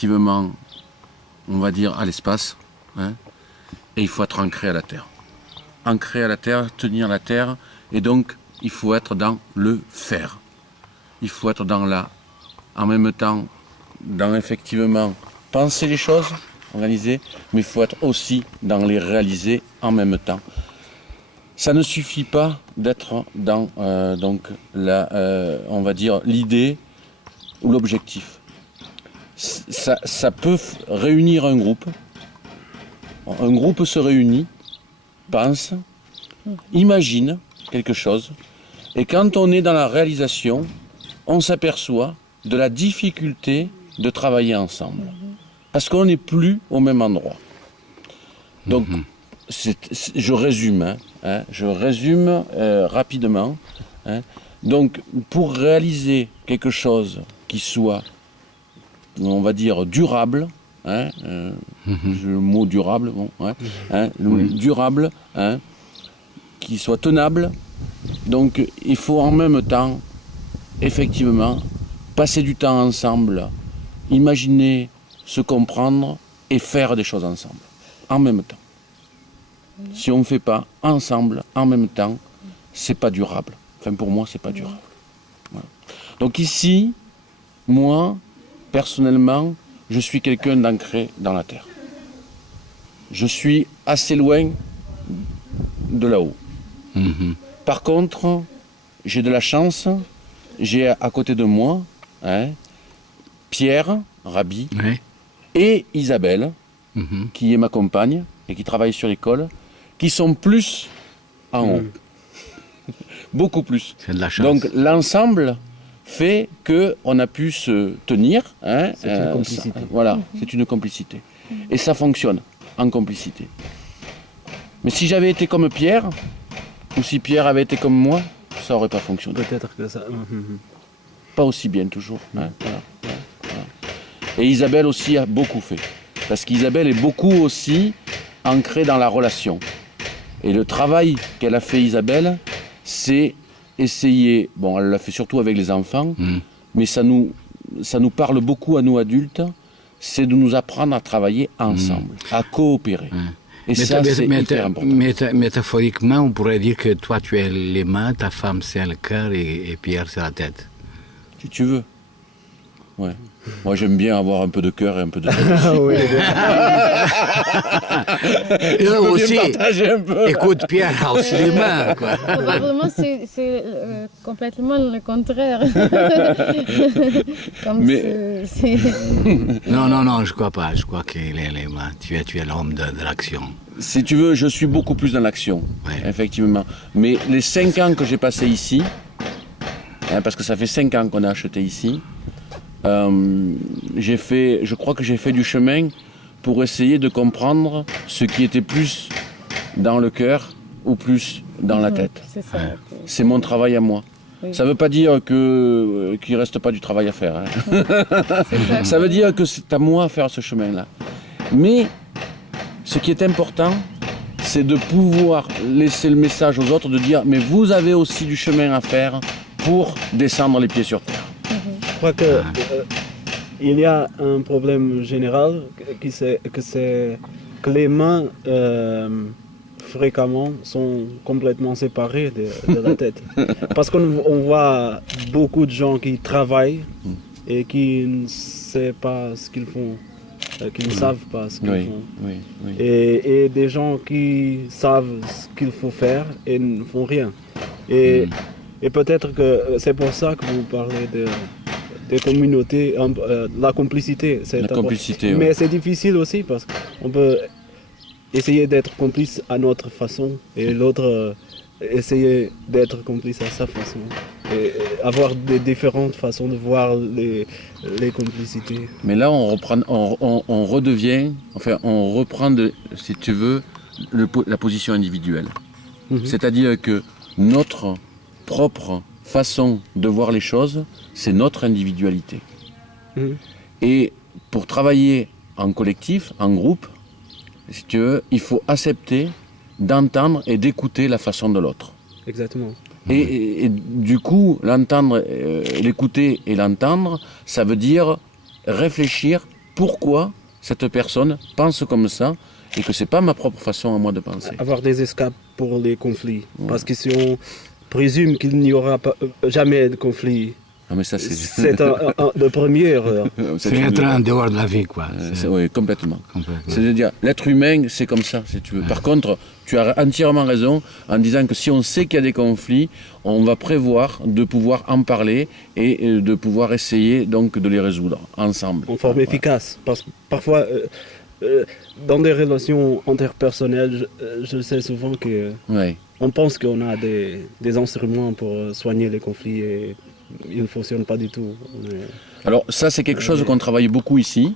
effectivement, on va dire, à l'espace, hein, et il faut être ancré à la terre. Ancré à la terre, tenir la terre, et donc il faut être dans le faire. Il faut être dans la, en même temps, dans effectivement penser les choses, organiser, mais il faut être aussi dans les réaliser en même temps. Ça ne suffit pas d'être dans donc on va dire l'idée ou l'objectif. Ça peut réunir un groupe. Un groupe se réunit, pense, imagine quelque chose, et quand on est dans la réalisation, on s'aperçoit de la difficulté de travailler ensemble. Parce qu'on n'est plus au même endroit. Donc, je résume, je résume rapidement. Donc, pour réaliser quelque chose qui soit, on va dire, durable, le mot durable, bon, durable, qui soit tenable, donc il faut en même temps, effectivement, passer du temps ensemble, imaginer, se comprendre et faire des choses ensemble, en même temps. Si on ne fait pas ensemble, en même temps, c'est pas durable. Enfin, pour moi, c'est pas durable. Voilà. Donc ici, moi, personnellement, je suis quelqu'un d'ancré dans la terre. Je suis assez loin de là-haut. Par contre, j'ai de la chance, j'ai à côté de moi Pierre, Rabi, et Isabelle, qui est ma compagne et qui travaille sur l'école, qui sont plus en haut. Beaucoup plus. C'est de la chance. Donc l'ensemble fait qu'on a pu se tenir. C'est une complicité. Voilà, c'est une complicité. Et ça fonctionne en complicité. Mais si j'avais été comme Pierre, ou si Pierre avait été comme moi, ça n'aurait pas fonctionné. Peut-être que ça. Pas aussi bien toujours. Voilà. Et Isabelle aussi a beaucoup fait. Parce qu'Isabelle est beaucoup aussi ancrée dans la relation. Et le travail qu'elle a fait, Isabelle, c'est essayer, bon, elle l'a fait surtout avec les enfants, mais ça nous parle beaucoup à nous adultes, c'est de nous apprendre à travailler ensemble, à coopérer. Et ça, c'est hyper important. Métaphoriquement, on pourrait dire que toi, tu es les mains, ta femme, c'est le cœur et Pierre, c'est la tête. Si tu veux. Ouais. Moi, j'aime bien avoir un peu de cœur et un peu de tête. Eux aussi. Partager un peu. Écoute, Pierre a aussi les mains, quoi. Probablement, c'est complètement le contraire. Comme Mais- Non, je crois pas. Je crois qu'il est les mains. Tu es l'homme de l'action. Si tu veux, je suis beaucoup plus dans l'action, effectivement. Mais les 5 ans que j'ai passés ici, parce que ça fait 5 ans qu'on a acheté ici, je crois que j'ai fait du chemin pour essayer de comprendre ce qui était plus dans le cœur ou plus dans la tête. C'est ça. C'est mon travail à moi. Oui. Ça ne veut pas dire qu'il ne reste pas du travail à faire. Ça veut dire que c'est à moi à faire ce chemin-là. Mais ce qui est important, c'est de pouvoir laisser le message aux autres, de dire mais vous avez aussi du chemin à faire pour descendre les pieds sur terre. Je crois que il y a un problème général que les mains fréquemment sont complètement séparées de la tête. Parce qu'on voit beaucoup de gens qui travaillent et qui ne savent pas ce qu'ils font, qui ne savent pas ce qu'ils font. Oui. Et des gens qui savent ce qu'il faut faire et ne font rien. Et peut-être que c'est pour ça que vous parlez des communautés, la complicité. La complicité, Mais c'est difficile aussi parce qu'on peut essayer d'être complice à notre façon et l'autre essayer d'être complice à sa façon. Et avoir des différentes façons de voir les complicités. Mais là, on redevient, enfin, on reprend, si tu veux, la position individuelle. C'est-à-dire que notre propre façon de voir les choses, c'est notre individualité. Et pour travailler en collectif, en groupe, si tu veux, il faut accepter d'entendre et d'écouter la façon de l'autre. Exactement. Et du coup, l'entendre, l'écouter et l'entendre, ça veut dire réfléchir pourquoi cette personne pense comme ça et que c'est pas ma propre façon à moi de penser. Avoir des escapes pour les conflits. Parce que si on présume qu'il n'y aura pas, jamais de conflit, Ah, mais ça, c'est de première erreur. C'est être en dehors de la vie, quoi. Oui, complètement. Complètement. C'est-à-dire, l'être humain, c'est comme ça, si tu veux. Par contre, tu as entièrement raison en disant que si on sait qu'il y a des conflits, on va prévoir de pouvoir en parler et de pouvoir essayer donc de les résoudre ensemble. En forme efficace. Parce que parfois, dans des relations interpersonnelles, je sais souvent que Ouais. on pense qu'on a des instruments pour soigner les conflits et ils ne fonctionnent pas du tout. Alors ça, c'est quelque chose qu'on travaille beaucoup ici,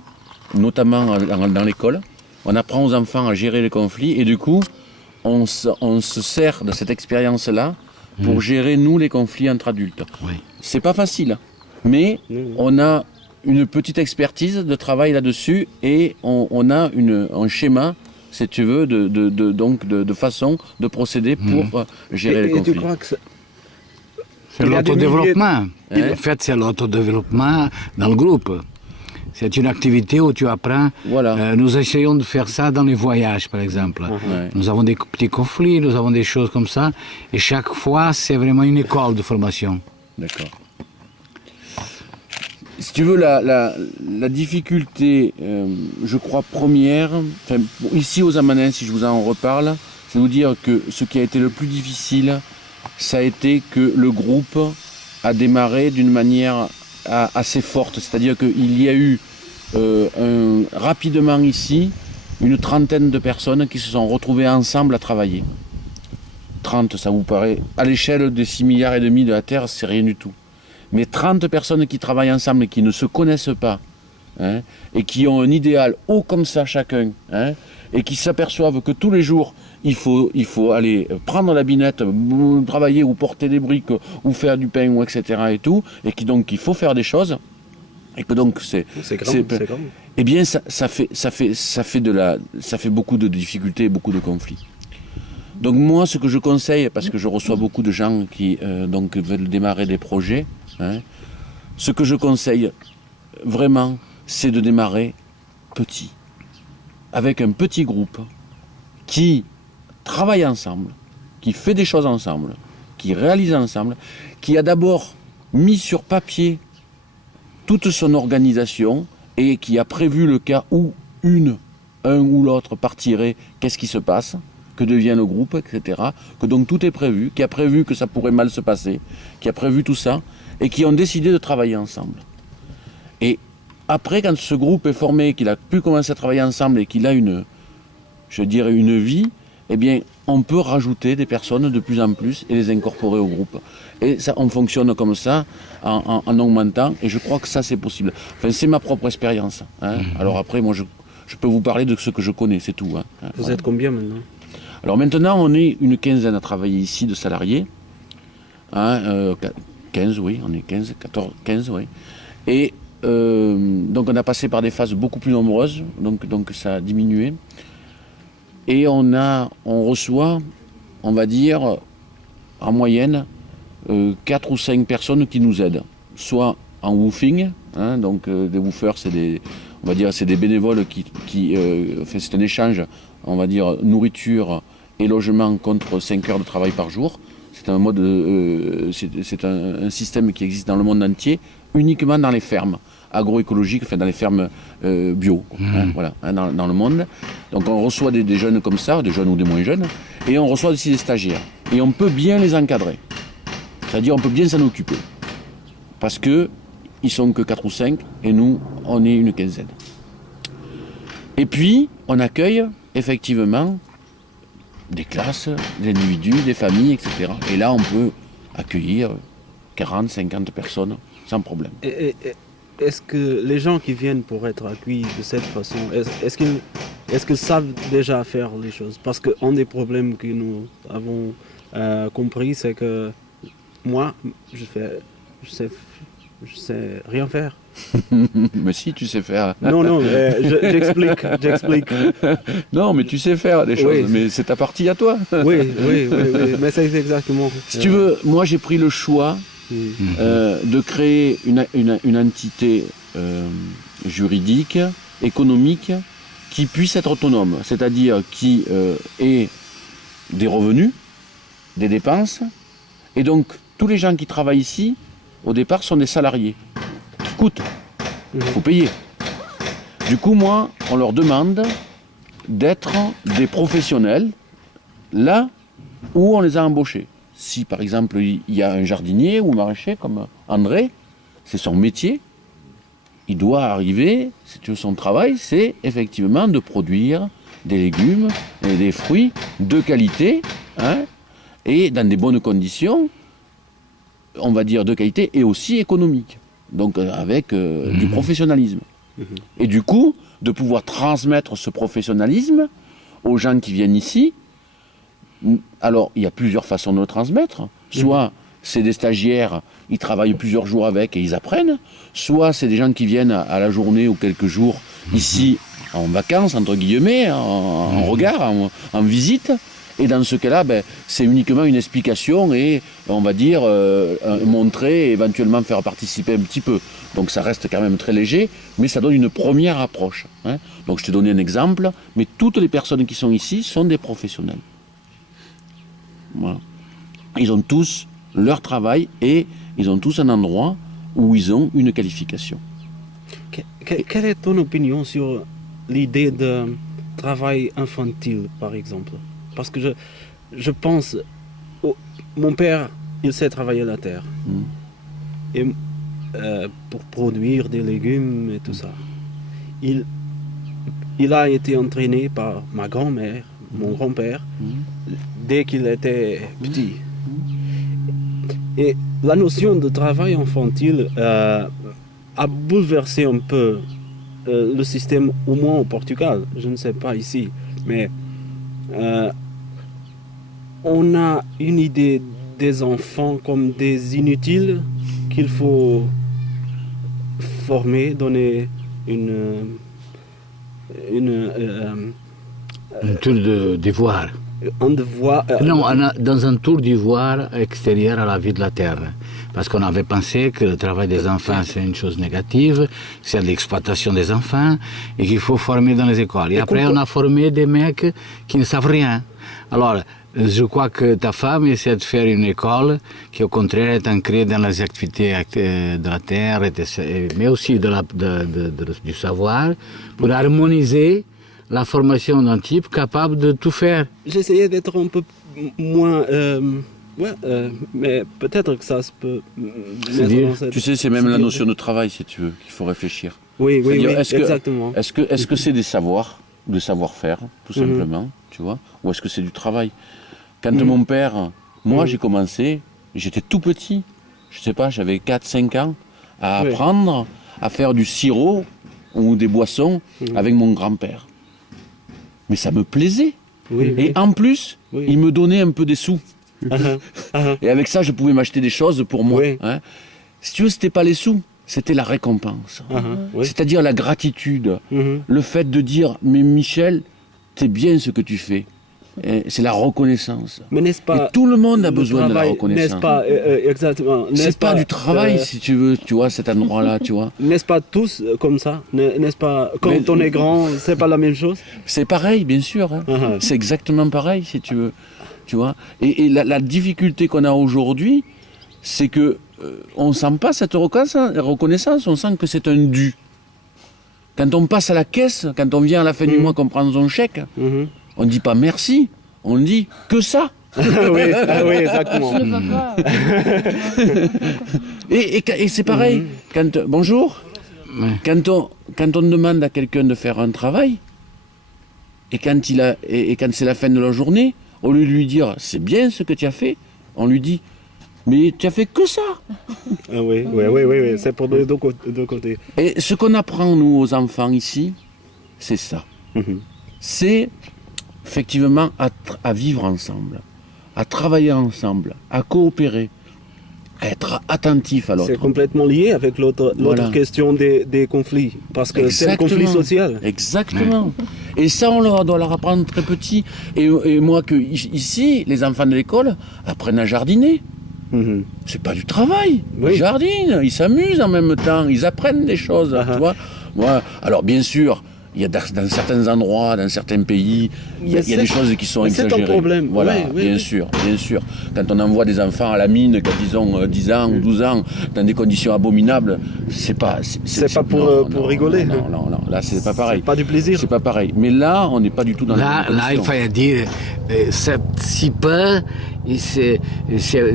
notamment dans l'école. On apprend aux enfants à gérer les conflits et du coup, on se sert de cette expérience-là pour gérer, nous, les conflits entre adultes. Oui. C'est pas facile, mais on a une petite expertise de travail là-dessus et on a un schéma, si tu veux, de façon de procéder pour gérer les Et conflits. tu crois que C'est Il y a des l'autodéveloppement. milliers- En fait, c'est l'autodéveloppement dans le groupe. C'est une activité où tu apprends. Voilà. Nous essayons de faire ça dans les voyages, par exemple. Ouais. Nous avons des petits conflits, nous avons des choses comme ça. Et chaque fois, c'est vraiment une école de formation. D'accord. Si tu veux, la difficulté, je crois, première, enfin, ici aux Amanins, si je vous en reparle, c'est de vous dire que ce qui a été le plus difficile, ça a été que le groupe a démarré d'une manière assez forte. C'est-à-dire qu'il y a eu rapidement ici une trentaine de personnes qui se sont retrouvées ensemble à travailler. 30, ça vous paraît, à l'échelle des 6,5 milliards de la Terre, c'est rien du tout. Mais 30 personnes qui travaillent ensemble et qui ne se connaissent pas, hein, et qui ont un idéal haut comme ça chacun, hein, et qui s'aperçoivent que tous les jours, il faut aller prendre la binette, travailler ou porter des briques, ou faire du pain, ou etc. et tout, et donc il faut faire des choses, et que donc c'est grand, c'est grand. eh bien ça fait beaucoup de difficultés, beaucoup de conflits. Donc moi, ce que je conseille, parce que je reçois beaucoup de gens qui donc veulent démarrer des projets, hein, ce que je conseille vraiment, c'est de démarrer petit, avec un petit groupe qui travaille ensemble, qui fait des choses ensemble, qui réalise ensemble, qui a d'abord mis sur papier toute son organisation et qui a prévu le cas où un ou l'autre partirait, qu'est-ce qui se passe, que devient le groupe, etc. Que donc tout est prévu, qui a prévu que ça pourrait mal se passer, qui a prévu tout ça, et qui ont décidé de travailler ensemble. Et après, quand ce groupe est formé, qu'il a pu commencer à travailler ensemble et qu'il a une vie, eh bien, on peut rajouter des personnes de plus en plus et les incorporer au groupe. Et ça, on fonctionne comme ça, en augmentant, et je crois que ça, c'est possible. Enfin, c'est ma propre expérience, hein. Alors après, moi, je peux vous parler de ce que je connais, c'est tout, hein. Vous êtes combien maintenant? Alors maintenant, on est une quinzaine à travailler ici de salariés. Hein, 15, oui, on est 15, 14, 15, oui. Et donc on a passé par des phases beaucoup plus nombreuses, donc ça a diminué. Et on reçoit, on va dire, en moyenne, 4 ou 5 personnes qui nous aident. Soit en woofing, hein, donc des woofers, c'est des bénévoles enfin, c'est un échange, on va dire, nourriture et logement contre 5 heures de travail par jour. C'est un mode, c'est un système qui existe dans le monde entier, uniquement dans les fermes agroécologiques, enfin dans les fermes bio, hein, voilà, hein, dans le monde. Donc on reçoit des jeunes comme ça, des jeunes ou des moins jeunes, et on reçoit aussi des stagiaires. Et on peut bien les encadrer, c'est-à-dire on peut bien s'en occuper, parce que ils sont que 4 ou 5, et nous, on est une quinzaine. Et puis, on accueille effectivement des classes, des individus, des familles, etc. Et là, on peut accueillir 40, 50 personnes sans problème. Est-ce que les gens qui viennent pour être accueillis de cette façon, est-ce qu'ils savent déjà faire les choses? Parce qu'un des problèmes que nous avons compris, c'est que moi, je sais rien faire. Mais si, tu sais faire. Non, j'explique. Non, mais tu sais faire des choses, Oui. mais c'est ta partie à toi. Oui, mais c'est exactement. Si tu veux, moi j'ai pris le choix de créer une entité juridique économique qui puisse être autonome, c'est-à-dire qui ait des revenus, des dépenses, et donc tous les gens qui travaillent ici, au départ, sont des salariés, qui coûtent, il faut payer. Du coup, moi, on leur demande d'être des professionnels là où on les a embauchés. Si par exemple il y a un jardinier ou maraîcher comme André, c'est son métier, il doit arriver, si tu veux, son travail, c'est effectivement de produire des légumes et des fruits de qualité, hein, et dans des bonnes conditions, on va dire de qualité et aussi économique, donc avec du professionnalisme. Et du coup, de pouvoir transmettre ce professionnalisme aux gens qui viennent ici. Alors, il y a plusieurs façons de le transmettre. Soit c'est des stagiaires, ils travaillent plusieurs jours avec et ils apprennent. Soit c'est des gens qui viennent à la journée ou quelques jours ici en vacances, entre guillemets, en regard, en visite. Et dans ce cas-là, ben, c'est uniquement une explication et, on va dire, montrer et éventuellement faire participer un petit peu. Donc ça reste quand même très léger, mais ça donne une première approche, hein. Donc je te donnais un exemple, mais toutes les personnes qui sont ici sont des professionnels. Voilà. Ils ont tous leur travail et ils ont tous un endroit où ils ont une qualification. Quelle est ton opinion sur l'idée de travail infantile, par exemple? Parce que je pense, mon père, il sait travailler la terre. Et pour produire des légumes et tout ça. Il a été entraîné par ma grand-mère, mon grand-père, dès qu'il était petit. Et la notion de travail infantile a bouleversé un peu le système, au moins au Portugal, je ne sais pas ici, mais on a une idée des enfants comme des inutiles qu'il faut former, donner un tour de devoir. Un devoir. Non, dans un tour d'ivoire extérieur à la vie de la terre. Parce qu'on avait pensé que le travail des enfants, c'est une chose négative, c'est l'exploitation des enfants, et qu'il faut former dans les écoles. Et après, on a formé des mecs qui ne savent rien. Alors, je crois que ta femme essaie de faire une école qui, au contraire, est ancrée dans les activités de la terre, mais aussi du savoir, pour harmoniser la formation d'un type capable de tout faire. J'essayais d'être un peu moins... mais peut-être que ça se peut mettre dans cette... Tu sais, c'est même la notion de travail, si tu veux, qu'il faut réfléchir. Oui, exactement. Est-ce que c'est des savoirs, de savoir-faire, tout simplement, tu vois, ou est-ce que c'est du travail? Quand mon père, moi j'ai commencé, j'étais tout petit, je sais pas, j'avais 4-5 ans, à apprendre à faire du sirop ou des boissons avec mon grand-père. Mais ça me plaisait. Et en plus, il me donnait un peu des sous. Et avec ça, je pouvais m'acheter des choses pour moi. Hein. Si tu veux, c'était pas les sous, c'était la récompense. C'est-à-dire la gratitude. Le fait de dire, mais Michel, c'est bien ce que tu fais. C'est la reconnaissance. Mais n'est-ce pas, et tout le monde a besoin de la reconnaissance. N'est-ce pas, exactement. C'est pas du travail, si tu veux, tu vois, cet endroit-là, tu vois. N'est-ce pas tous comme ça? N'est-ce pas, quand on est grand, c'est pas la même chose? C'est pareil, bien sûr. Hein. C'est exactement pareil, si tu veux. Tu vois. Et la difficulté qu'on a aujourd'hui, c'est que on sent pas cette reconnaissance, on sent que c'est un dû. Quand on passe à la caisse, quand on vient à la fin du mois qu'on prend son chèque, on ne dit pas merci, on dit que ça. Oui, exactement. Je ne vois pas. Et c'est pareil. Bonjour. Quand on demande à quelqu'un de faire un travail, et quand c'est la fin de la journée, au lieu de lui dire c'est bien ce que tu as fait, on lui dit mais tu as fait que ça. Oui, c'est pour deux côtés. Et ce qu'on apprend nous aux enfants ici, c'est ça. C'est effectivement à vivre ensemble, à travailler ensemble, à coopérer, à être attentif à l'autre. C'est complètement lié avec l'autre question des conflits, parce que c'est le conflit social. Exactement. Et ça, on doit leur apprendre très petit. Et moi, ici, les enfants de l'école apprennent à jardiner. C'est pas du travail. Ils jardinent, ils s'amusent en même temps, ils apprennent des choses. Tu vois. Ouais. Alors bien sûr, il y a dans certains endroits, dans certains pays, il y a des choses qui sont exagérées. C'est un problème. Voilà, Oui, bien sûr, bien sûr. Quand on envoie des enfants à la mine, quand ils ont 10 ans ou 12 ans, dans des conditions abominables, c'est pas pour rigoler. Non, là c'est pas pareil. C'est pas du plaisir. C'est pas pareil. Mais là, on n'est pas du tout dans Là, il fallait dire, c'est si peu,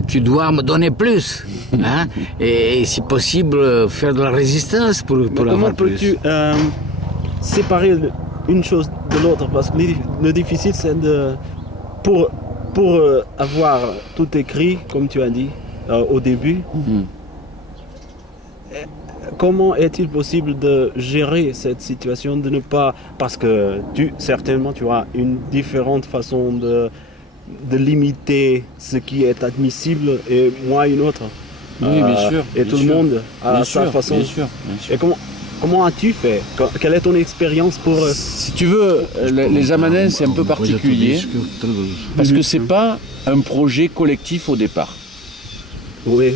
tu dois me donner plus. Hein, et si possible, faire de la résistance pour avoir plus. Comment peux-tu séparer une chose de l'autre? Parce que le difficile, c'est pour avoir tout écrit, comme tu as dit au début, comment est-il possible de gérer cette situation, de ne pas... Parce que certainement, tu as une différente façon de limiter ce qui est admissible et moi une autre. Oui, bien sûr. Et bien tout sûr. le monde a Bien sa sûr, façon. Bien sûr, bien sûr. Et comment as-tu fait? Quelle est ton expérience pour... Si tu veux, les Amanins, c'est un peu particulier parce que c'est pas un projet collectif au départ. Oui,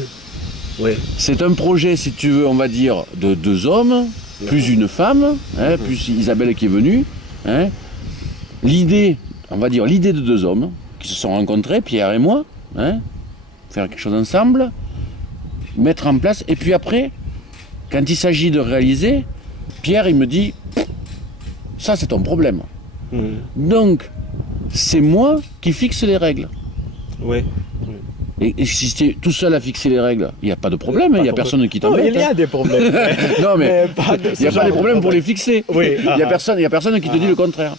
oui. C'est un projet, si tu veux, on va dire, de 2 hommes, plus une femme, hein, plus Isabelle qui est venue. Hein. L'idée, on va dire, l'idée de 2 hommes qui se sont rencontrés, Pierre et moi, hein, faire quelque chose ensemble, mettre en place, et puis après, quand il s'agit de réaliser, Pierre, il me dit, ça c'est ton problème. Donc, c'est moi qui fixe les règles. Oui. Et si tu es tout seul à fixer les règles, il n'y a pas de problème, il n'y a personne qui t'embête. Il y a des problèmes. Non, mais il n'y a pas de problème pour les filles. fixer. Oui. Il n'y a personne qui te dit le contraire.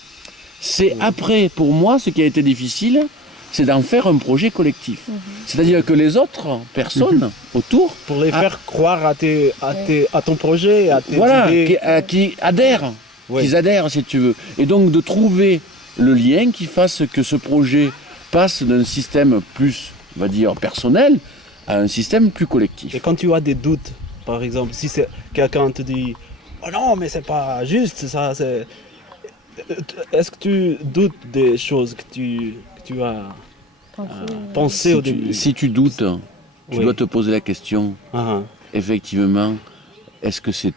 C'est après, pour moi, ce qui a été difficile, c'est d'en faire un projet collectif. C'est-à-dire que les autres personnes autour... Pour les faire croire à ton projet, à tes Voilà, idées. qui adhèrent. Oui. Qu'ils adhèrent, si tu veux. Et donc de trouver le lien qui fasse que ce projet passe d'un système plus, on va dire, personnel, à un système plus collectif. Et quand tu as des doutes, par exemple, si c'est quelqu'un te dit « Oh non, mais c'est pas juste, ça, c'est... » Est-ce que tu doutes des choses que tu as pensé au début? Si tu doutes, tu Oui. dois te poser la question, Ah, effectivement, est-ce que c'est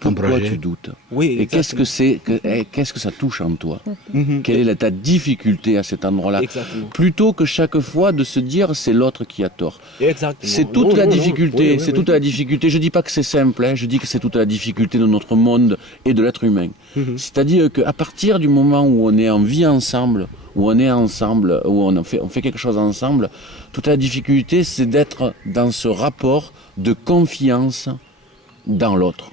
Ton pourquoi projet. tu doutes? oui, Et qu'est-ce que ça touche en toi? Mhm. Quelle est ta difficulté à cet endroit-là? Exactement. Plutôt que chaque fois de se dire c'est l'autre qui a tort. Exactement. C'est toute Non, la non, non. difficulté, Oui, oui, c'est oui. toute la difficulté. Je dis pas que c'est simple, hein, je dis que c'est toute la difficulté de notre monde et de l'être humain. Mhm. C'est-à-dire qu'à partir du moment où on est en vie ensemble, où on est ensemble, où on fait quelque chose ensemble, toute la difficulté c'est d'être dans ce rapport de confiance dans l'autre.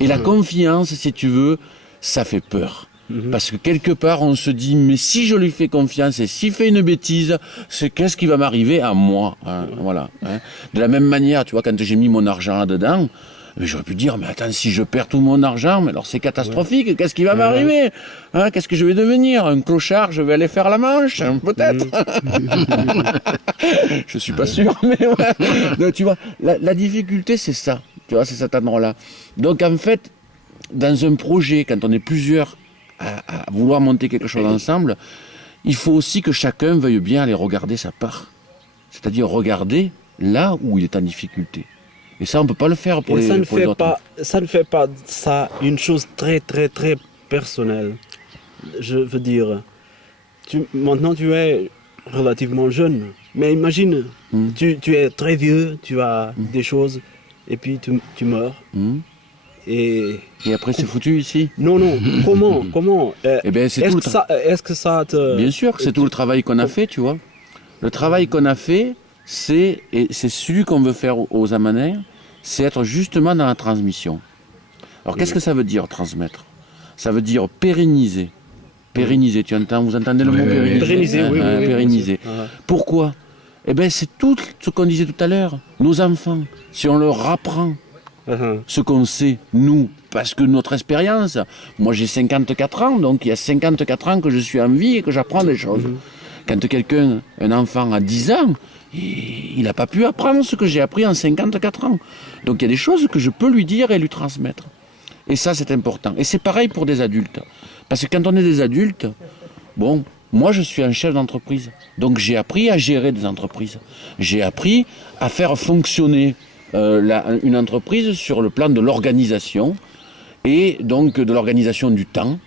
Et la confiance, si tu veux, ça fait peur. Parce que quelque part, on se dit, mais si je lui fais confiance et s'il fait une bêtise, qu'est-ce qui va m'arriver à moi, hein, voilà. Hein. De la même manière, tu vois, quand j'ai mis mon argent là-dedans, j'aurais pu dire, mais attends, si je perds tout mon argent, mais alors c'est catastrophique, qu'est-ce qui va m'arriver, hein, qu'est-ce que je vais devenir? Un clochard, je vais aller faire la Manche, hein, peut-être. Je suis pas sûr, mais ouais. Donc, tu vois, la difficulté, c'est ça. Tu vois, c'est cet endroit-là. Donc, en fait, dans un projet, quand on est plusieurs à vouloir monter quelque chose ensemble, il faut aussi que chacun veuille bien aller regarder sa part. C'est-à-dire regarder là où il est en difficulté. Et ça, on ne peut pas le faire pour Et les, ça ne pour les fait autres. pas, ça ne fait pas ça une chose très très très personnelle. Je veux dire, maintenant tu es relativement jeune, mais imagine, tu es très vieux, tu as des choses, et puis tu meurs. Et Et après, c'est foutu ici. non, comment Eh bien, c'est tout le temps. Est-ce que ça te... Bien sûr que c'est tout le travail qu'on a fait, tu vois. Le travail qu'on a fait, c'est celui qu'on veut faire aux Amanins, c'est être justement dans la transmission. Alors qu'est-ce que ça veut dire transmettre? Ça veut dire pérenniser. Pérenniser, tu entends? Vous entendez le mot pérenniser? Pérenniser, oui, oui, oui, pérenniser. bien sûr. Pourquoi? Eh bien, c'est tout ce qu'on disait tout à l'heure. Nos enfants, si on leur apprend ce qu'on sait, nous, parce que notre expérience, moi j'ai 54 ans, donc il y a 54 ans que je suis en vie et que j'apprends des choses. Quand quelqu'un, un enfant a 10 ans, il n'a pas pu apprendre ce que j'ai appris en 54 ans. Donc il y a des choses que je peux lui dire et lui transmettre. Et ça c'est important. Et c'est pareil pour des adultes. Parce que quand on est des adultes, bon, moi je suis un chef d'entreprise. Donc j'ai appris à gérer des entreprises. J'ai appris à faire fonctionner une entreprise sur le plan de l'organisation. et donc de l'organisation du temps,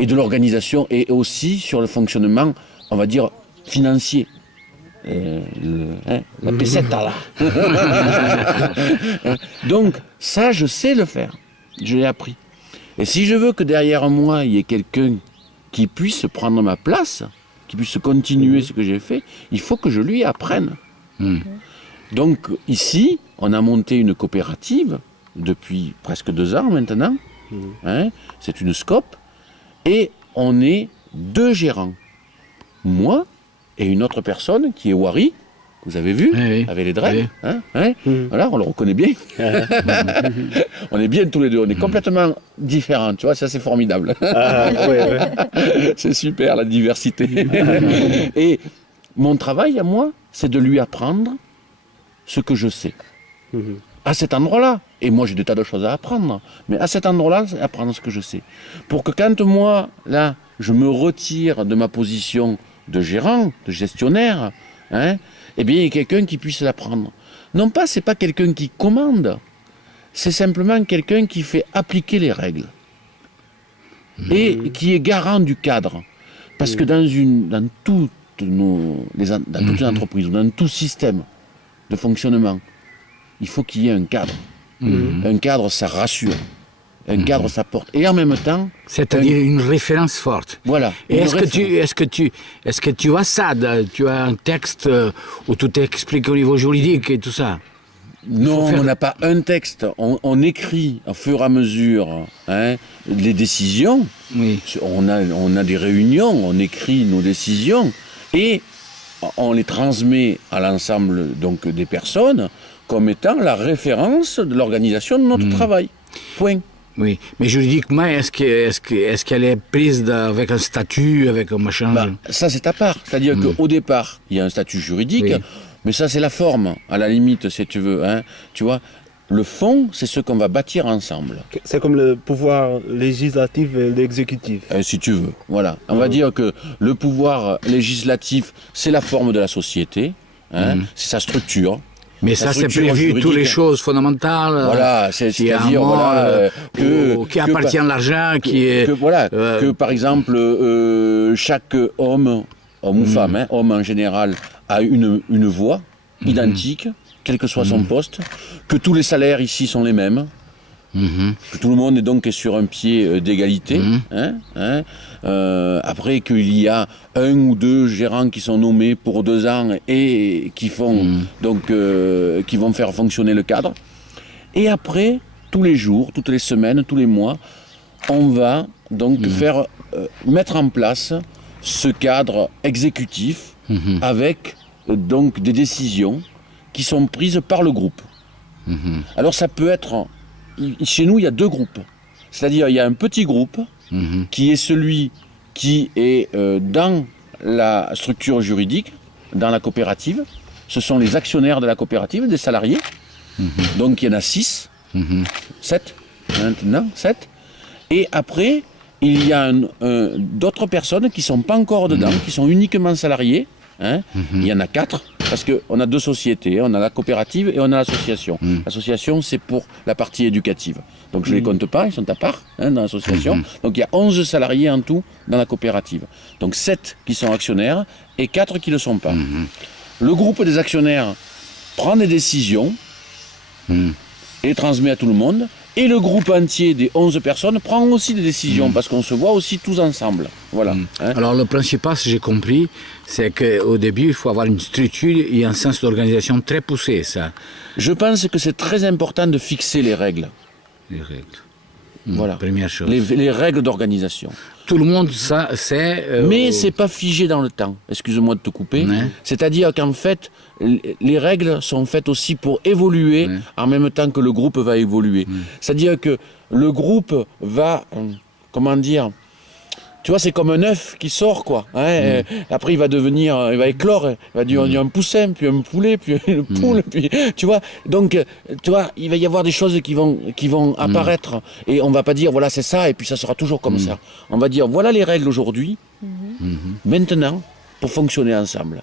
et de l'organisation, et aussi sur le fonctionnement, on va dire, financier. La peseta là. Donc ça, je sais le faire. Je l'ai appris. Et si je veux que derrière moi, il y ait quelqu'un qui puisse prendre ma place, qui puisse continuer ce que j'ai fait, il faut que je lui apprenne. Donc ici, on a monté une coopérative depuis presque 2 ans maintenant. C'est une SCOP. Et on est 2 gérants. Moi et une autre personne qui est Wari, que vous avez vu, avec les dreads. Voilà, on le reconnaît bien. On est bien tous les deux, on est complètement différents, tu vois, ça c'est formidable. C'est super la diversité. Et mon travail à moi, c'est de lui apprendre ce que je sais. À cet endroit-là, et moi j'ai des tas de choses à apprendre, mais à cet endroit-là, c'est apprendre ce que je sais. Pour que quand moi, là, je me retire de ma position de gérant, de gestionnaire, eh bien il y ait quelqu'un qui puisse l'apprendre. Non pas, c'est pas quelqu'un qui commande, c'est simplement quelqu'un qui fait appliquer les règles. Et qui est garant du cadre. Parce que dans toutes les entreprises, ou dans tout système de fonctionnement, il faut qu'il y ait un cadre. Un cadre, ça rassure. Un cadre, ça porte. Et en même temps... C'est-à-dire une référence forte. Voilà. Et est-ce que tu as ça, tu as un texte où tout est expliqué au niveau juridique et tout ça? Non, on n'a pas un texte. On écrit au fur et à mesure les décisions. Oui. On a des réunions, on écrit nos décisions et on les transmet à l'ensemble donc des personnes comme étant la référence de l'organisation de notre travail. Point. Oui, mais juridiquement, est-ce qu'elle est prise avec un statut, avec un machin? Ça, c'est à part. C'est-à-dire qu'au départ, il y a un statut juridique, mais ça, c'est la forme, à la limite, si tu veux. Tu vois, le fond, c'est ce qu'on va bâtir ensemble. C'est comme le pouvoir législatif et l'exécutif. Si tu veux, voilà. On va dire que le pouvoir législatif, c'est la forme de la société, c'est sa structure. Mais ça, c'est prévu, toutes les choses fondamentales. Voilà, c'est-à-dire qui appartient à l'argent, qui est... que par exemple, chaque homme ou femme, homme en général, a une voix identique, quel que soit son poste, que tous les salaires ici sont les mêmes, que tout le monde est sur un pied d'égalité. Après qu'il y a 1 ou 2 gérants qui sont nommés pour 2 ans et qui font qui vont faire fonctionner le cadre. Et après, tous les jours, toutes les semaines, tous les mois, on va donc faire mettre en place ce cadre exécutif avec donc des décisions qui sont prises par le groupe. Alors ça peut être... Chez nous, il y a 2 groupes. C'est-à-dire, il y a un petit groupe qui est celui qui est dans la structure juridique, dans la coopérative. Ce sont les actionnaires de la coopérative, des salariés. Donc, il y en a 6, 7, maintenant, 7. Et après, il y a d'autres personnes qui ne sont pas encore dedans, qui sont uniquement salariés. Il y en a 4. Parce qu'on a 2 sociétés, on a la coopérative et on a l'association. L'association, c'est pour la partie éducative. Donc je ne les compte pas, ils sont à part dans l'association. Donc il y a 11 salariés en tout dans la coopérative. Donc 7 qui sont actionnaires et 4 qui ne le sont pas. Le groupe des actionnaires prend des décisions et les transmet à tout le monde. Et le groupe entier des 11 personnes prend aussi des décisions, parce qu'on se voit aussi tous ensemble. Voilà. Alors le principal, si j'ai compris, c'est qu'au début, il faut avoir une structure et un sens d'organisation très poussé, ça. Je pense que c'est très important de fixer les règles. Les règles. Voilà. Première chose. Les règles d'organisation. Tout le monde ça sait... Mais c'est pas figé dans le temps. Excuse-moi de te couper. C'est-à-dire qu'en fait, les règles sont faites aussi pour évoluer en même temps que le groupe va évoluer. C'est-à-dire que le groupe va... comment dire... Tu vois, c'est comme un œuf qui sort, quoi. Après, il va éclore. Il va devenir un poussin, puis un poulet, puis une poule, puis... Tu vois, donc, tu vois, il va y avoir des choses qui vont apparaître. Et on va pas dire, voilà, c'est ça, et puis ça sera toujours comme ça. On va dire, voilà les règles aujourd'hui, maintenant, pour fonctionner ensemble.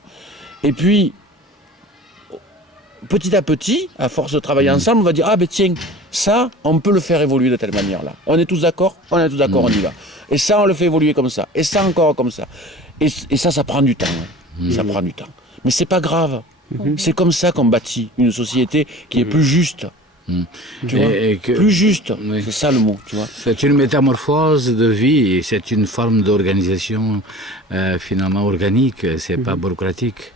Et puis, petit à petit, à force de travailler ensemble, on va dire, ah ben tiens, ça, on peut le faire évoluer de telle manière-là. On est tous d'accord? On est tous d'accord, on y va. Et ça, on le fait évoluer comme ça. Et ça, encore comme ça. Et ça prend du temps. Hein. Ça prend du temps. Mais c'est pas grave. C'est comme ça qu'on bâtit une société qui est plus juste. Tu vois, plus juste, oui. C'est ça le mot, tu vois. C'est une métamorphose de vie, et c'est une forme d'organisation finalement organique, c'est pas bureaucratique.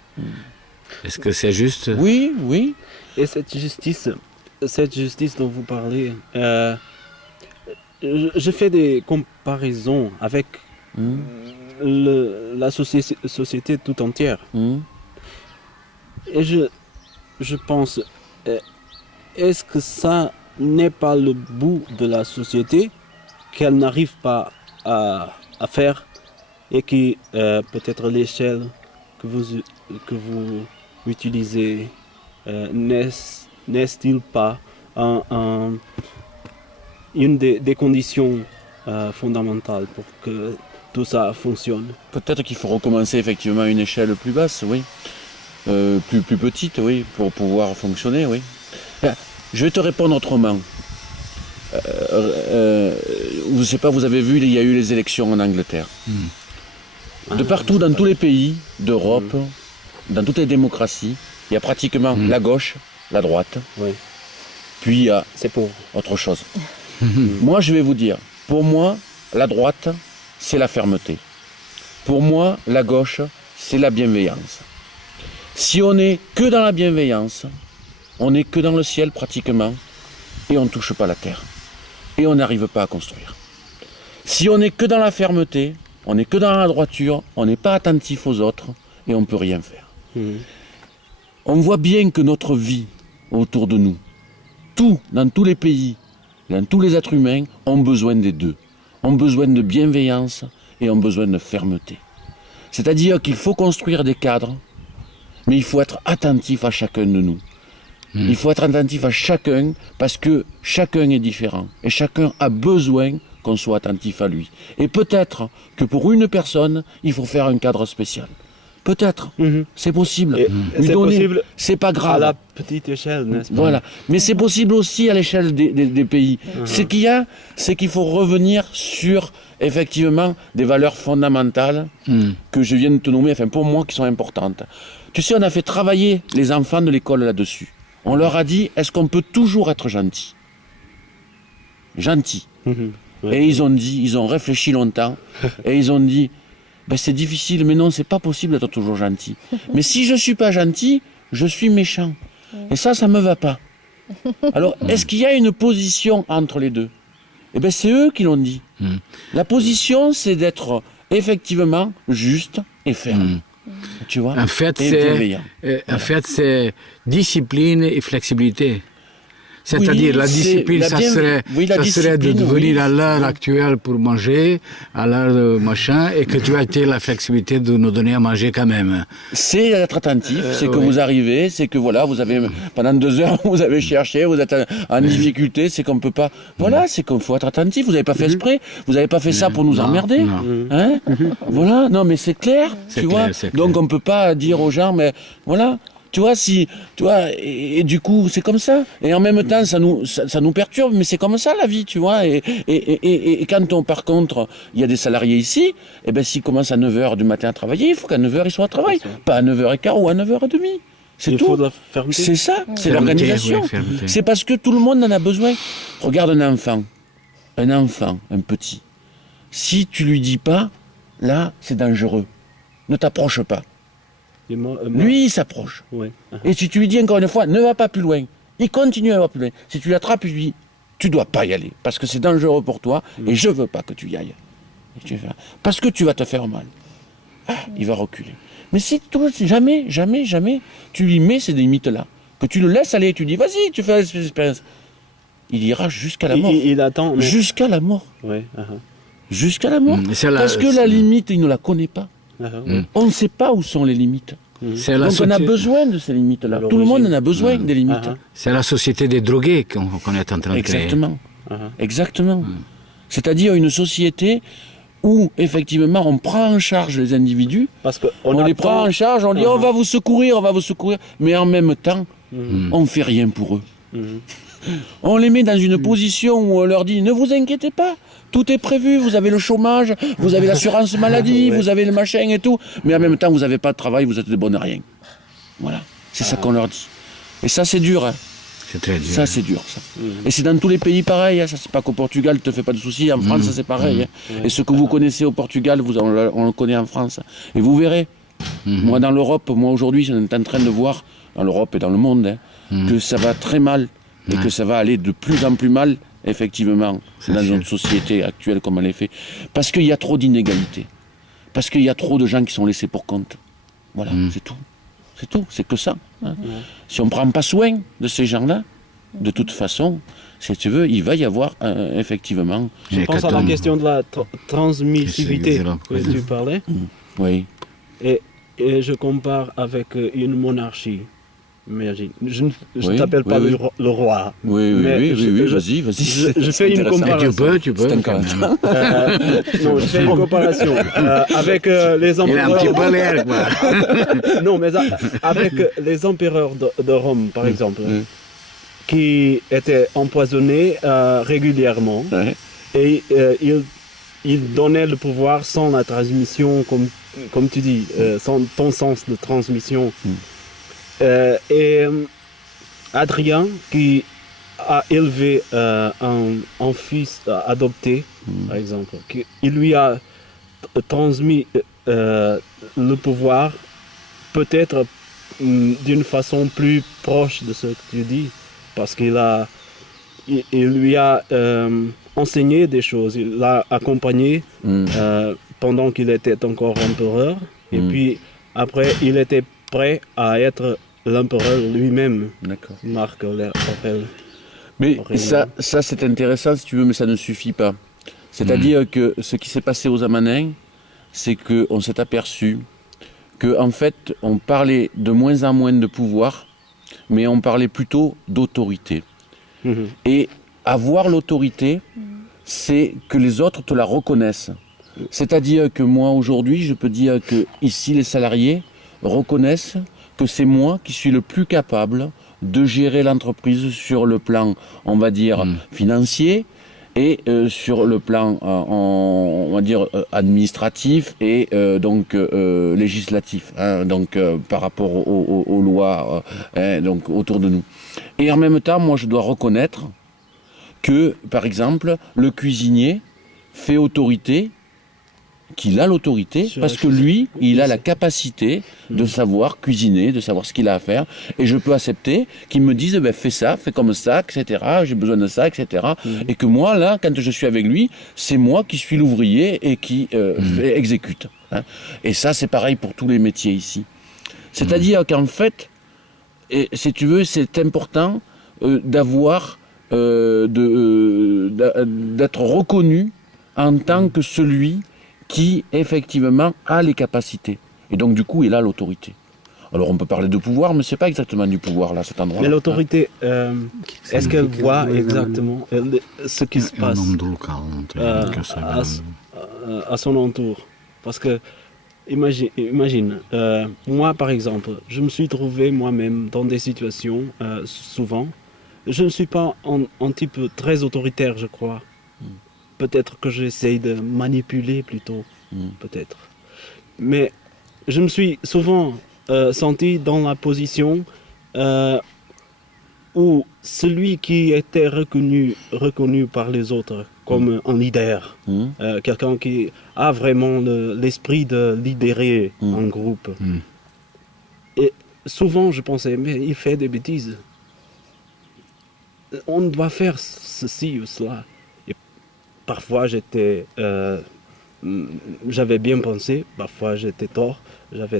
Est-ce que c'est juste? Oui, oui. Et cette justice dont vous parlez, je fais des comparaisons avec la société tout entière. Et je pense, est-ce que ça n'est pas le bout de la société qu'elle n'arrive pas à faire, et qui peut-être l'échelle que vous utilisez n'est-il pas une des conditions fondamentales pour que tout ça fonctionne? Peut-être qu'il faut recommencer effectivement à une échelle plus basse, oui. Plus petite, oui, pour pouvoir fonctionner, oui. Je vais te répondre autrement. Je ne sais pas, vous avez vu, il y a eu les élections en Angleterre. De partout, dans tous les pays d'Europe, dans toutes les démocraties, il y a pratiquement la gauche, la droite, puis il y a autre chose. Moi, je vais vous dire, pour moi, la droite, c'est la fermeté. Pour moi, la gauche, c'est la bienveillance. Si on n'est que dans la bienveillance, on n'est que dans le ciel pratiquement, et on ne touche pas la terre. Et on n'arrive pas à construire. Si on n'est que dans la fermeté, on n'est que dans la droiture, on n'est pas attentif aux autres, et on ne peut rien faire. On voit bien que notre vie autour de nous, dans tous les pays, dans tous les êtres humains, ont besoin des deux. Ont besoin de bienveillance et ont besoin de fermeté. C'est-à-dire qu'il faut construire des cadres, mais il faut être attentif à chacun de nous. Il faut être attentif à chacun parce que chacun est différent et chacun a besoin qu'on soit attentif à lui. Et peut-être que pour une personne, il faut faire un cadre spécial. Peut-être, c'est possible. C'est possible, c'est pas grave. À la petite échelle, n'est-ce pas? Voilà, mais c'est possible aussi à l'échelle des pays. Ce qu'il y a, c'est qu'il faut revenir sur effectivement des valeurs fondamentales que je viens de te nommer, enfin pour moi qui sont importantes. Tu sais, on a fait travailler les enfants de l'école là-dessus. On leur a dit, est-ce qu'on peut toujours être gentil? Gentil. Et ils ont réfléchi longtemps, et ils ont dit, ben c'est difficile, mais non, c'est pas possible d'être toujours gentil. Mais si je suis pas gentil, je suis méchant. Et ça me va pas. Alors, est-ce qu'il y a une position entre les deux? Eh bien, c'est eux qui l'ont dit. La position, c'est d'être effectivement juste et ferme. Tu vois? En fait, c'est discipline et flexibilité. C'est-à-dire, la discipline, ça serait de venir à l'heure actuelle pour manger, à l'heure de machin, et que tu as été la flexibilité de nous donner à manger quand même. C'est d'être attentif, c'est que vous arrivez, c'est que voilà, vous avez, pendant 2 heures, vous avez cherché, vous êtes en difficulté, c'est qu'on ne peut pas, voilà, c'est qu'il faut être attentif, vous n'avez pas fait exprès, vous n'avez pas fait ça pour nous emmerder. Hein? Voilà, non mais c'est clair, tu vois, donc on ne peut pas dire aux gens, mais voilà. Tu vois, et du coup, c'est comme ça. Et en même temps, ça nous perturbe, mais c'est comme ça la vie, tu vois. Et quand par contre, il y a des salariés ici, et ben s'ils commencent à 9h du matin à travailler, il faut qu'à 9h ils soient au travail. Pas à 9h15 ou à 9h30. C'est tout. C'est ça, c'est l'organisation. C'est parce que tout le monde en a besoin. Regarde un enfant, un petit. Si tu lui dis pas, là, c'est dangereux. Ne t'approche pas. Lui, il s'approche. Et si tu lui dis encore une fois, ne va pas plus loin, il continue à aller plus loin. Si tu l'attrapes, tu lui dis, tu dois pas y aller, parce que c'est dangereux pour toi, et je veux pas que tu y ailles. Parce que tu vas te faire mal. Il va reculer. Mais si jamais, tu lui mets ces limites-là, que tu le laisses aller, tu dis, vas-y, tu fais l'expérience, il ira jusqu'à la mort. Il attend. Jusqu'à la mort. Jusqu'à la mort. Parce que la limite, il ne la connaît pas. On ne sait pas où sont les limites. Donc on a besoin de ces limites-là. Tout le monde en a besoin des limites. C'est la société des drogués qu'on est en train de créer. Exactement. C'est-à-dire une société où effectivement on prend en charge les individus, on les prend en charge, on dit on va vous secourir, mais en même temps Mhm. On ne fait rien pour eux. Mhm. On les met dans une position où on leur dit ne vous inquiétez pas, tout est prévu, vous avez le chômage, vous avez l'assurance maladie, Ouais. vous avez le machin et tout, mais en même temps vous n'avez pas de travail, vous êtes des bonnes à rien. Voilà, c'est ça qu'on leur dit. Et ça c'est dur, hein. C'est très dur. Ça c'est dur ça. Et c'est dans tous les pays pareil, hein. Ça c'est pas qu'au Portugal, te fais pas de soucis, en France ça, c'est pareil. Hein. Et ce que vous connaissez au Portugal, on le connaît en France. Et vous verrez, moi dans l'Europe, moi aujourd'hui on est en train de voir, dans l'Europe et dans le monde, hein, que ça va très mal. Et que ça va aller de plus en plus mal, effectivement, dans notre société actuelle comme elle est faite. Parce qu'il y a trop d'inégalités. Parce qu'il y a trop de gens qui sont laissés pour compte. Voilà, c'est tout. C'est tout, c'est que ça. Hein. Si on ne prend pas soin de ces gens-là, de toute façon, si tu veux, il va y avoir effectivement... Je pense à la question de la transmissivité que tu parlais. Oui. Et je compare avec une monarchie. Imagine, je ne Oui, t'appelle pas oui, le roi. Oui, Mais oui, vas-y. Je fais une comparaison. Tu peux. C'est quand intéressant. même. Non, je fais une comparaison avec les Il a un petit empereurs. peu l'air, quoi. Non, mais avec les empereurs de Rome, par exemple, qui étaient empoisonnés régulièrement, Ouais. et ils donnaient le pouvoir sans la transmission, comme tu dis, sans ton sens de transmission. Adrien, qui a élevé un fils adopté, par exemple, il lui a transmis le pouvoir, peut-être d'une façon plus proche de ce que tu dis, parce il lui a enseigné des choses, il l'a accompagné pendant qu'il était encore empereur, et puis après il était prêt à être l'empereur lui-même. D'accord. Marc Aurèle. Mais Aurélien. ça c'est intéressant si tu veux, mais ça ne suffit pas. C'est-à-dire que ce qui s'est passé aux Amanins, c'est qu'on s'est aperçu qu'en fait, on parlait de moins en moins de pouvoir, mais on parlait plutôt d'autorité. Mhm. Et avoir l'autorité, c'est que les autres te la reconnaissent. C'est-à-dire que moi, aujourd'hui, je peux dire que ici, les salariés reconnaissent que c'est moi qui suis le plus capable de gérer l'entreprise sur le plan, on va dire, financier et sur le plan, on va dire, administratif et donc législatif, hein, donc par rapport aux lois donc autour de nous. Et en même temps, moi, je dois reconnaître que, par exemple, le cuisinier fait autorité, qu'il a l'autorité, Sur parce la que cuisine. lui, il a la capacité de savoir cuisiner, de savoir ce qu'il a à faire, et je peux accepter qu'il me dise, ben, fais ça, fais comme ça, etc., j'ai besoin de ça, etc., et que moi, là, quand je suis avec lui, c'est moi qui suis l'ouvrier et qui exécute. Hein. Et ça, c'est pareil pour tous les métiers ici. C'est-à-dire qu'en fait, et, si tu veux, c'est important d'avoir, d'être reconnu en tant que celui qui, effectivement, a les capacités. Et donc, du coup, il a l'autorité. Alors, on peut parler de pouvoir, mais ce n'est pas exactement du pouvoir, là, cet endroit. Mais l'autorité, est-ce qu'elle voit exactement ce qui se Un passe homme du local, que ça à son entour? Parce que, imagine moi, par exemple, je me suis trouvé moi-même dans des situations, souvent, je ne suis pas un type très autoritaire, je crois. Peut-être que j'essaye de manipuler plutôt, peut-être. Mais je me suis souvent senti dans la position où celui qui était reconnu par les autres comme un leader, quelqu'un qui a vraiment l'esprit de lidérer un groupe. Et souvent je pensais, mais il fait des bêtises. On doit faire ceci ou cela. Parfois j'avais bien pensé, parfois j'avais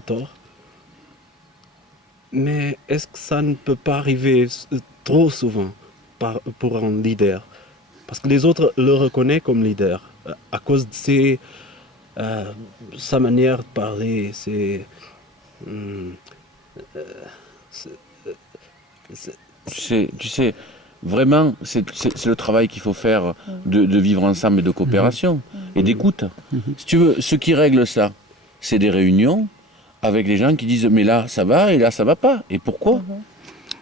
tort. Mais est-ce que ça ne peut pas arriver trop souvent pour un leader? Parce que les autres le reconnaissent comme leader à cause de sa manière de parler, Tu sais, vraiment, c'est le travail qu'il faut faire de vivre ensemble et de coopération et d'écoute. Si tu veux, ce qui règle ça, c'est des réunions avec les gens qui disent mais là ça va et là ça va pas. Et pourquoi?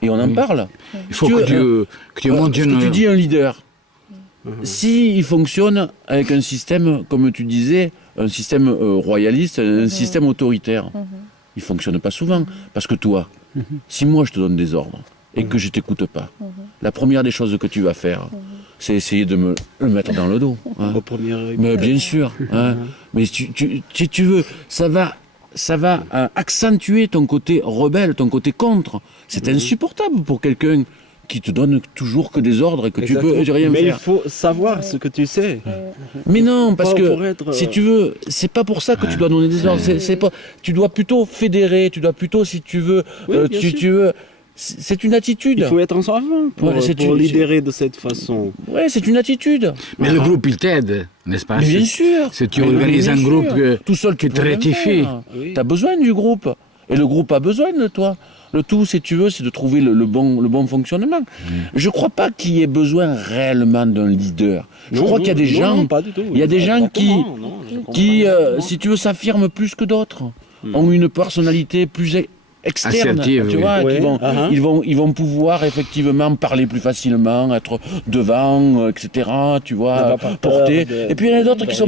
et on en parle. Il faut Tu que veux, tu montes ce que une... tu dis un leader, s'il fonctionne avec un système, comme tu disais, un système royaliste, un système autoritaire, il ne fonctionne pas souvent. Parce que toi, si moi je te donne des ordres et que je ne t'écoute pas, la première des choses que tu vas faire, c'est essayer de me le mettre dans le dos. Hein. Au premier Mais bien sûr. Hein. Mais si tu veux, ça va accentuer ton côté rebelle, ton côté contre. C'est insupportable pour quelqu'un qui te donne toujours que des ordres et que tu peux rien Mais faire. il faut savoir ce que tu sais. Mais non, parce Pas que pour être, si tu veux, c'est pas pour ça que tu dois donner des ordres. C'est pas. Tu dois plutôt fédérer. Tu dois plutôt, si tu veux, Oui, bien sûr. tu veux. C'est une attitude. Il faut être en avant pour, Ouais, c'est pour une- libérer de cette façon. Ouais, c'est une attitude. Mais le groupe, il t'aide, n'est-ce pas? Mais bien sûr. Si tu Mais organises bien un sûr. groupe tout seul, qui tu te peux rien rectifie. faire. Oui. T'as besoin du groupe. Et le groupe a besoin de toi. Le tout, si tu veux, c'est de trouver le bon fonctionnement. Je ne crois pas qu'il y ait besoin réellement d'un leader. Je crois qu'il y a des gens, non, pas du tout. il y a des gens Exactement, non, je comprends qui, exactement. si tu veux, s'affirment plus que d'autres, ont une personnalité plus externe, Assertive, tu oui. vois, Ouais, ils vont pouvoir effectivement parler plus facilement, être devant, etc., tu On vois, va pas porter. peur de- Et puis il y en a d'autres qui sont